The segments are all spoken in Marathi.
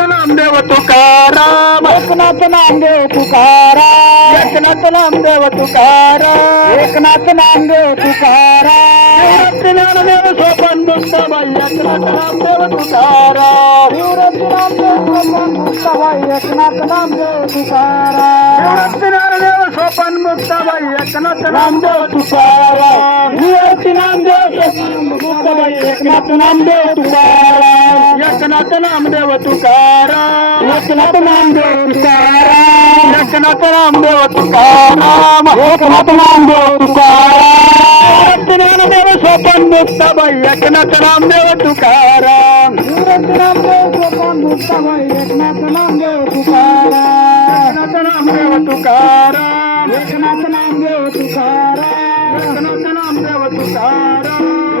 नामदेव तुकाराम, एकनाथ नामदेव तुकाराम, एकनाथ नामदेव तुकाराम, एकनाथ नामदेव तुकाराम, ज्ञानदेव सोपान मुक्ताबाई, एकनाथ नामदेव तुकाराम, नामदेव सोपान मुक्ताबाई, एकनाथ नामदेव तुकाराम, ज्ञानदेव सोपान मुक्ताबाई, एकनाथ नामदेव तुकाराम, नामदेव मुक्ताबाई, एकनाथ नामदेव तुकाराम, एकनाथ नामदेव तुकाराम, एकनाथ नामदेव तुकाराम, एकनाथ नामदेव तुकाराम, एकनाथ नामदेव तुकाराम, ज्ञानदेव सोपान मुक्ताबाई, एकनाथ नामदेव तुकाराम, नामदेव सोपान मुक्ताबाई, एकनाथ नामदेव तुकाराम, एकनाथ नामदेव तुकाराम, एकनाथ नामदेव तुकाराम, एकनाथ नामदेव तुकाराम,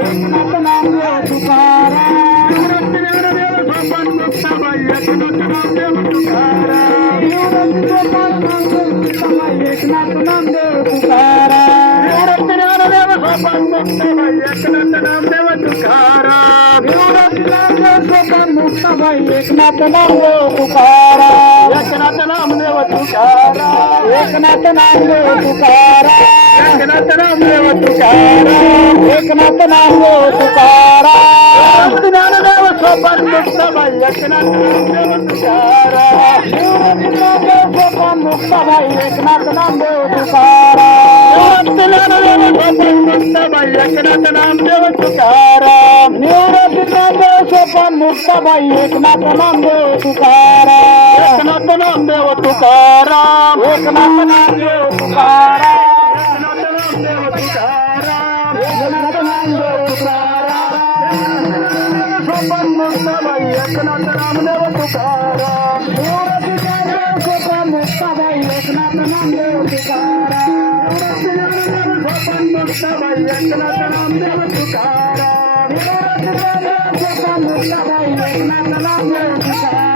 एकनाथ नामदेव तुकाराम, ज्ञानदेव सोपान मुक्ताबाई, एकनाथ नामदेव तुकाराम, एकनाथ नामदेव तुकाराम, ज्ञानदेव सोपान मुक्ताबाई, एकनाथ नामदेव तुकाराम, सोपान मुक्ताबाई, एकनाथ नामदेव तुकाराम, एकनाथ नामदेव तुकाराम, एकनाथ नामदेव तुकाराम, एकनाथ नामदेव तुकाराम, एकनाथ नामदेव तुकाराम, ज्ञानदेव सोपान मुक्ताबाई, एकनाथ नामदेव तुकाराम, सोपान मुक्ताबाई, एकनाथ नामदेव तुकाराम, ज्ञानदेव सोपान मुक्ताबाई, एकनाथ नामदेव तुकाराम, सोपान मुक्ताबाई, एकनाथ नामदेव तुकाराम, एकनाथ नामदेव तुकाराम, एकनाथ नामदेव तुकाराम, एकनाथ नामदेव तुकाराम, एकनाथ नामदेव तुकाराम, सोपान मुक्ताबाई, एकनाथ नामदेव तुकाराम, सोपान मुक्ताबाई, एकनाथ नामदेव तुकाराम, सोपान मुक्ताबाई, एकनाथ नामदेव तुकाराम, सोपान मुक्ताबाई, एकनाथ नामदेव तुकाराम.